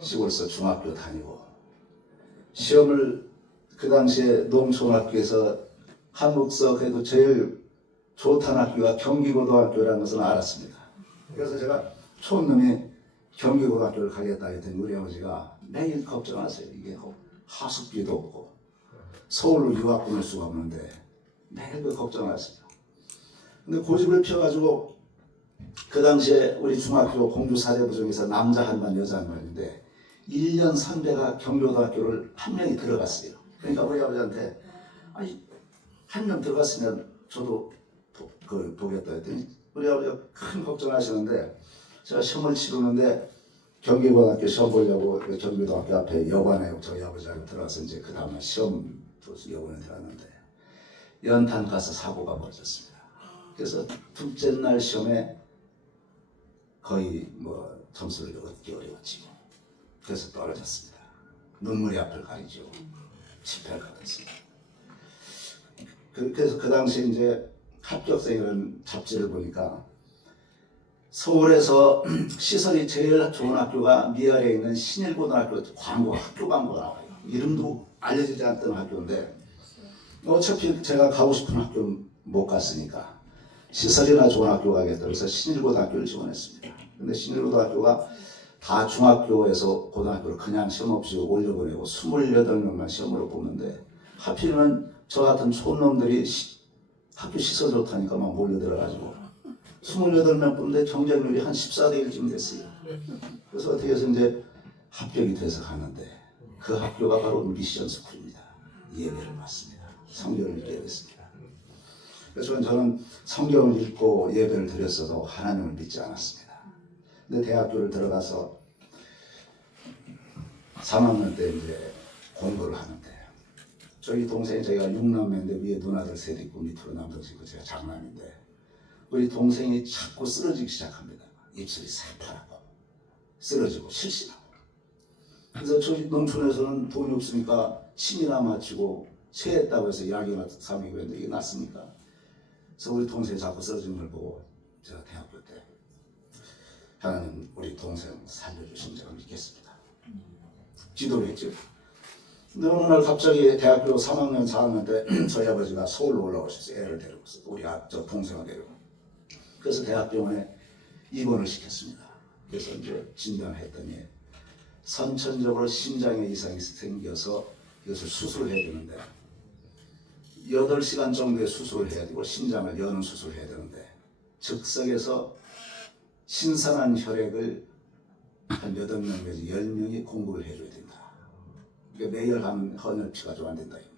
시골서 중학교 다니고 시험을 그 당시에 농촌학교에서 한국서 그래도 제일 좋다는 학교가 경기고등학교라는 것은 알았습니다. 그래서 제가 촌놈이 경기고등학교를 가겠다 했더니 우리 아버지가 매일 걱정하세요. 이게 하숙비도 없고 서울로 유학 보낼 수가 없는데 매일 그 걱정하세요. 근데 고집을 펴가지고 그 당시에 우리 중학교 공주 사대부 중에서 남자 한 반 여자 한 반인데 1년 선배가 경기고등학교를 한 명이 들어갔어요. 그러니까 우리 아버지한테 아니 한 명 들어갔으면 저도 보겠다 했더니 우리 아버지가 큰 걱정하시는데 제가 시험을 치르는데 경기고등학교 시험 보려고 경기고등학교 앞에 여관에 저희 아버지하고 들어가서 이제 그 다음날 시험 여관에 들어갔는데 연탄 가스 사고가 벌어졌습니다. 그래서 둘째 날 시험에 거의 점수를 얻기 어려웠지. 그래서 떨어졌습니다. 눈물이 앞을 가리죠. 실패를 거뒀습니다. 그래서 그 당시 이제 합격생이라는 잡지를 보니까 서울에서 시설이 제일 좋은 학교가 미아리에 있는 신일고등학교 학교 광고가 나와요. 이름도 알려지지 않던 학교인데 어차피 제가 가고 싶은 학교 못 갔으니까 시설이나 좋은 학교 가겠다 그래서 신일고등학교를 지원했습니다. 근데 신일고등학교가 다 중학교에서 고등학교를 그냥 시험 없이 올려보내고 28명만 시험으로 뽑는데 하필이면 저 같은 촌놈들이 학교 시설 좋다니까 막 몰려들어가지고 28명 뽑는데 경쟁률이 한 14대 1쯤 됐어요. 그래서 어떻게 해서 이제 합격이 돼서 가는데 그 학교가 바로 미션 스쿨입니다. 예배를 받습니다. 성경을 읽게 됐습니다. 그래서 저는 성경을 읽고 예배를 드렸어도 하나님을 믿지 않았습니다. 근데 대학교를 들어가서 3학년 때 이제 공부를 하는데 저희 동생이 저희가 6남매인데 위에 누나들 셋 있고 밑으로 남동생 있고 제가 장남인데 우리 동생이 자꾸 쓰러지기 시작합니다. 입술이 새파랗고 쓰러지고 실신하고. 그래서 저희 농촌에서는 돈이 없으니까 침이나 맞추고 체했다고 해서 약이나 사먹이고 했는데 이게 낫습니까? 그래서 우리 동생이 자꾸 쓰러지는 걸 보고 제가 대학교 때 하나님 우리 동생 살려주신 제가 믿겠습니다. 기도를 했죠. 근데 어느 날 갑자기 대학교 3학년 4학년 때 저희 아버지가 서울로 올라오셔서 애를 데리고 우리 저 동생을 데리고 그래서 대학병원에 입원을 시켰습니다. 그래서 이제 진단을 했더니 선천적으로 심장에 이상이 생겨서 이것을 수술을 해야 되는데 8시간 정도의 수술을 해야 되고 심장을 여는 수술을 해야 되는데 즉석에서 신선한 혈액을 한 8명 내지 10명이 공급을 해줘야 된다. 그러니까 매일 하면 헌혈피가 좀 안 된다 입니다.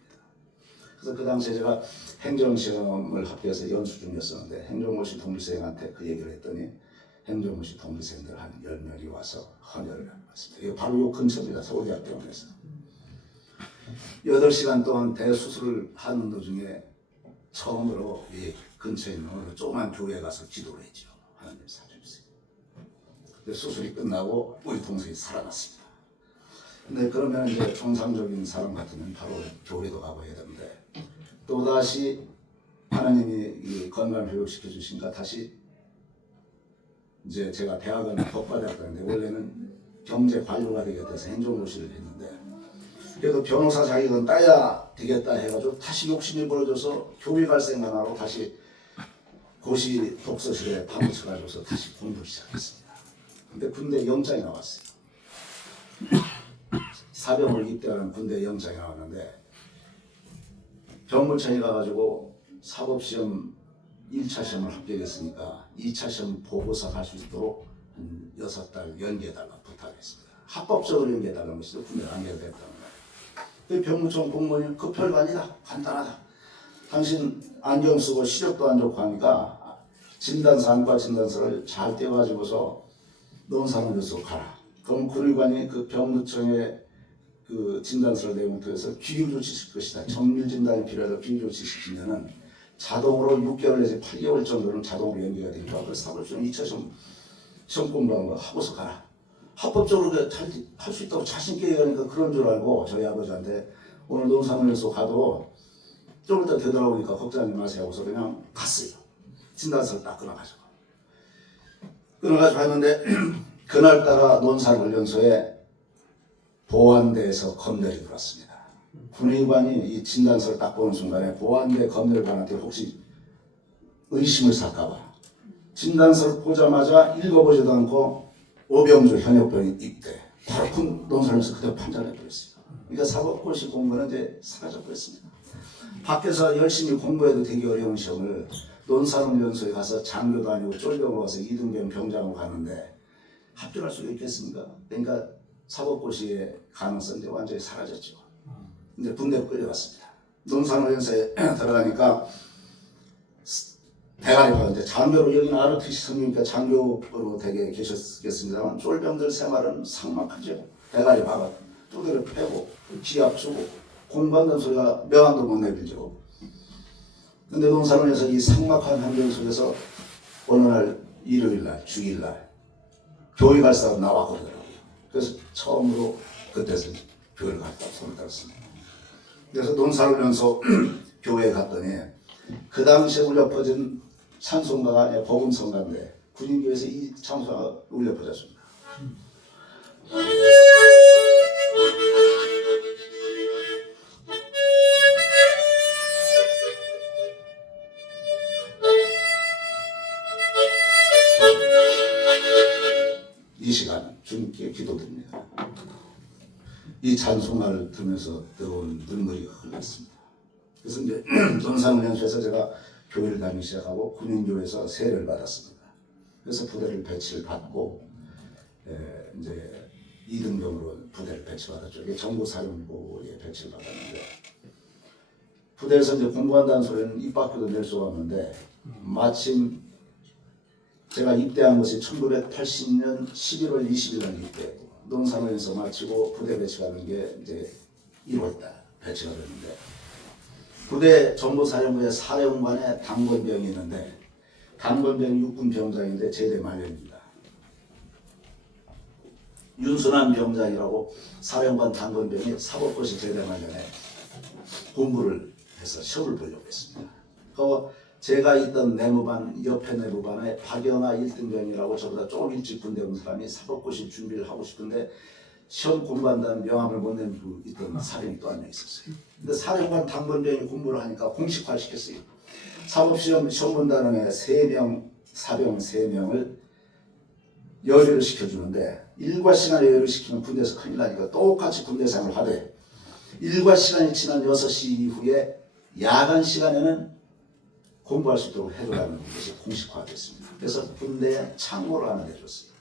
그래서 그 당시에 제가 행정시험을 합격해서 연수 중이었었는데 행정고시 동기생한테 그 얘기를 했더니 행정고시 동기생들 한 10명이 와서 헌혈을 해봤습니다. 이거 바로 요 근처입니다. 서울대학병원에서. 8시간 동안 대수술을 하는 도중에 처음으로 이 근처에 있는 어느 조그만 교회에 가서 기도를 했죠. 하나님 살려주세요. 근데 수술이 끝나고 우리 동생이 살아났습니다. 근데 그러면 이제 정상적인 사람 같으면 바로 교회도 가고 해야 되는데 또다시 하나님이 이 건강을 회복시켜 주신가 다시 이제 제가 대학은 법과대학교인데 원래는 경제관료가 되겠다 해서 행정고시를 했는데 그래도 변호사 자격은 따야 되겠다 해가지고 다시 욕심이 벌어져서 교회 갈 생각하고 다시 고시 독서실에 파묻혀가지고서 다시 공부를 시작했습니다. 근데 군대 영장이 나왔어요. 사병을 입대하는 군대 영장이 나왔는데 병무청에 가가지고 사법시험 1차 시험을 합격했으니까 2차 시험 보고서 갈 수 있도록 한 6달 연기해달라고 부탁했습니다. 합법적으로 연기해달라는 것이죠. 군대에 안 연기했다는 거예요. 병무청 공무원이 그 별거 아니다. 간단하다. 당신 안경 쓰고 시력도 안 좋고 하니까 진단서 안과 진단서를 잘 떼어가지고서 논산원에서 가라. 그럼 군의관이 그 병무청에 그 진단서를 내용을 통해서 귀유 조치시킬 것이다. 정밀 진단이 필요해서 귀유 조치시키면은 자동으로 6개월 내지 8개월 정도는 자동으로 연기가 되니까 그래서 사법시험 2차 시험 공부하는 거 하고서 가라. 합법적으로 할 수 있다고 자신 있게 얘기하니까 그런 줄 알고 저희 아버지한테 오늘 논산원에서 가도 좀 이따 되돌아오니까 걱정하지 마세요 하고서 그냥 갔어요. 진단서를 딱 끊어가지고 갔는데 그날따라 논산훈련소에 보안대에서 검열이 들어왔습니다. 군의관이 이 진단서를 딱 보는 순간에 보안대 검열관한테 혹시 의심을 살까봐 진단서를 보자마자 읽어보지도 않고 오병주 현역병이 입대. 바로 논산에서 그대로 판단해버렸어요. 그러니까 사법고시 공부는 이제 사라져버렸습니다. 밖에서 열심히 공부해도 되게 어려운 시험을 논산훈련소에 가서 장교도 아니고 쫄병으로 가서 2등병 병장으로 가는데 합격할 수가 있겠습니까? 그러니까 사법고시의 가능성이 이제 완전히 사라졌죠. 이제 군대로 끌려갔습니다. 논산훈련소에 들어가니까 대가리파 이제 장교로 여기는 아르티시 성이니까 장교로 되게 계셨겠습니다만 쫄병들 생활은 삭막하죠. 대가리파가 두드려 패고 기합 주고 공부한다는 소리가 명함도 못 내밀죠. 근데 논산원에서 이 삭막한 환경 속에서 어느 날 일요일날 주일날 교회 갈 사람 나와 그러더라고요. 그래서 처음으로 그때서 교회를 갔다 손을 들었습니다. 그래서 논산훈련소 교회에 갔더니 그 당시에 울려 퍼진 찬송가가 아니라 복음성가인데 군인교회에서 이 찬송가가 울려 퍼졌습니다. 이 시간 주님께 기도드립니다. 이 찬송가를 들으면서 들어온 눈물이 흘렀습니다. 그래서 이제 논산훈련소에서 제가 교회를 다니기 시작하고 군인교회에서 세례를 받았습니다. 그래서 부대를 배치를 받고 이제 2등병으로 부대를 배치받았죠. 이게 정보사령부에 배치를 받았는데 부대에서 이제 공부한다는 소리는 입 밖에도 낼 수가 없는데 마침 제가 입대한 것이 1980년 11월 20일 날 입대했고 논산원에서 마치고 부대 배치받은 게 이제 1월달 배치가 됐는데 부대 정보사령부의 사령관에 당번병이 있는데 당번병이 육군 병장인데 제대 말년입니다. 윤순환 병장이라고 사령관 당번병이 사법고시 제대 말년에 공부를 해서 시험을 보려고 했습니다. 그 제가 있던 내무반 옆에 내무반에 박영하 1등병이라고 저보다 조금 일찍 군대 온 사람이 사법고시 준비를 하고 싶은데 시험 공부한다는 명함을 못 내밀고 있던 사령이 또 한 명 있었어요. 근데 사령관 당번병이 공부를 하니까 공식화 시켰어요. 사법시험 시험 본다는 애 3명, 사병 3명을 열의를 시켜주는데 일과 시간에 열의 시키면 군대에서 큰일 나니까 똑같이 군대 생활을 하되 일과 시간이 지난 6시 이후에 야간 시간에는 공부할 수 있도록 해줘라는 것이 공식화됐습니다. 그래서 군대에 창고를 하나 내줬어요.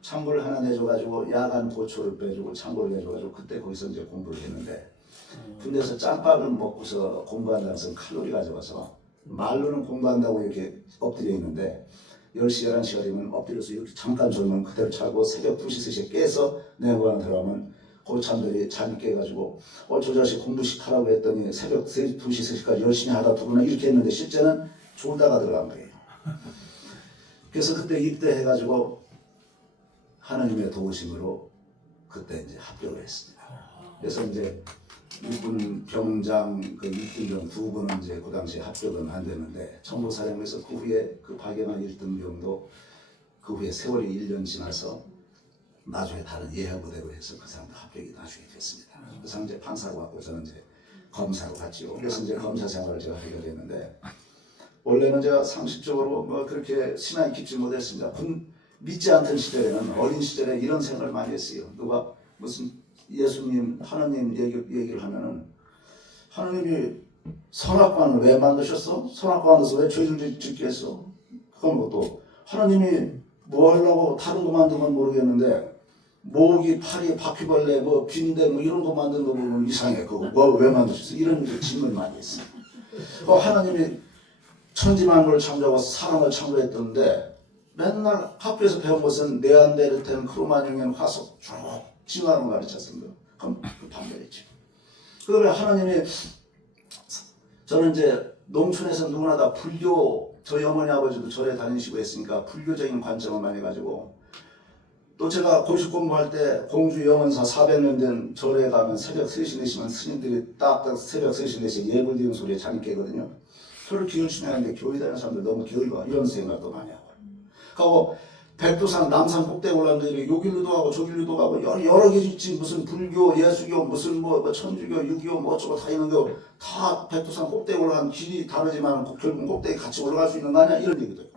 창고를 하나 내줘가지고 야간 보초를 빼주고 창고를 내줘가지고 그때 거기서 이제 공부를 했는데 군대에서 짬밥을 먹고서 공부한다는 것은 칼로리 가져가서 말로는 공부한다고 이렇게 엎드려 있는데 10시, 11시가 되면 엎드려서 이렇게 잠깐 졸면 그대로 자고 새벽 2시, 3시에 깨서 내무반 들어가면 고참들이 잠이 깨가지고 저 자식 공부식 하라고 했더니 새벽 2시, 3시까지 열심히 하다 두구나 이렇게 했는데 실제는 졸다가 들어간 거예요. 그래서 그때 입대해가지고 하나님의 도우심으로 그때 이제 합격을 했습니다. 그래서 이제 육군 병장 그 1등병 2분은 이제 그 당시에 합격은 안 되는데 정보사령부에서 그 후에 그 박영하 1등병도 그 후에 세월이 1년 지나서 나중에 다른 예하부대로 해서 그 사람도 합격이 나중에 됐습니다. 그 사람 이제 판사로 갔고 저는 이제 검사로 갔죠. 그래서 이제 검사 생활을 제가 하게 됐는데 원래는 제가 상식적으로 뭐 그렇게 신앙이 깊지 못했습니다. 믿지 않던 시절에는 어린 시절에 이런 생각을 많이 했어요. 누가 무슨 예수님, 하나님 얘기를 하면은 하나님이 선악과는 왜 만드셨어? 선악과 만들어서 왜 죄를 짓게 했어? 그건 또 하나님이 뭐 하려고 다른 거 만든 건 모르겠는데 모기, 파리, 바퀴벌레, 뭐 빈대 뭐 이런 거 만든 거 보면 이상해. 그거 뭐 왜 만드셨어? 이런 질문을 많이 했어요. 하나님이 천지만물을 창조하고 사람을 창조했던데 맨날 학교에서 배운 것은 네안데르탈, 크로마뇽, 화석 쭉 진화론을 가르쳤습니다. 그럼 그 반대했죠. 그러면 하나님이 저는 이제 농촌에서 누구나 다 불교 저희 어머니 아버지도 절에 다니시고 했으니까 불교적인 관점을 많이 가지고 또 제가 고시 공부할 때 공주 영원사 400년 된 절에 가면 새벽 3시 4시면 스님들이 딱딱 새벽 3시 4시에 예불 드는 소리에 잠이 깨거든요. 저를 기울치면 하는데 교회 다니는 사람들 너무 게을러 이런 생각도 많이 하고 그리고 백두산 남산 꼭대기 올라가는데 요길로도 가고 저길로도 가고 여러 개 있지. 무슨 불교, 예수교, 무슨 뭐 천주교, 유교 뭐 어쩌고 다 있는 거 다 백두산 꼭대기 올라가는 길이 다르지만 결국 꼭대기 같이 올라갈 수 있는 거 아니야? 이런 얘기도 해요.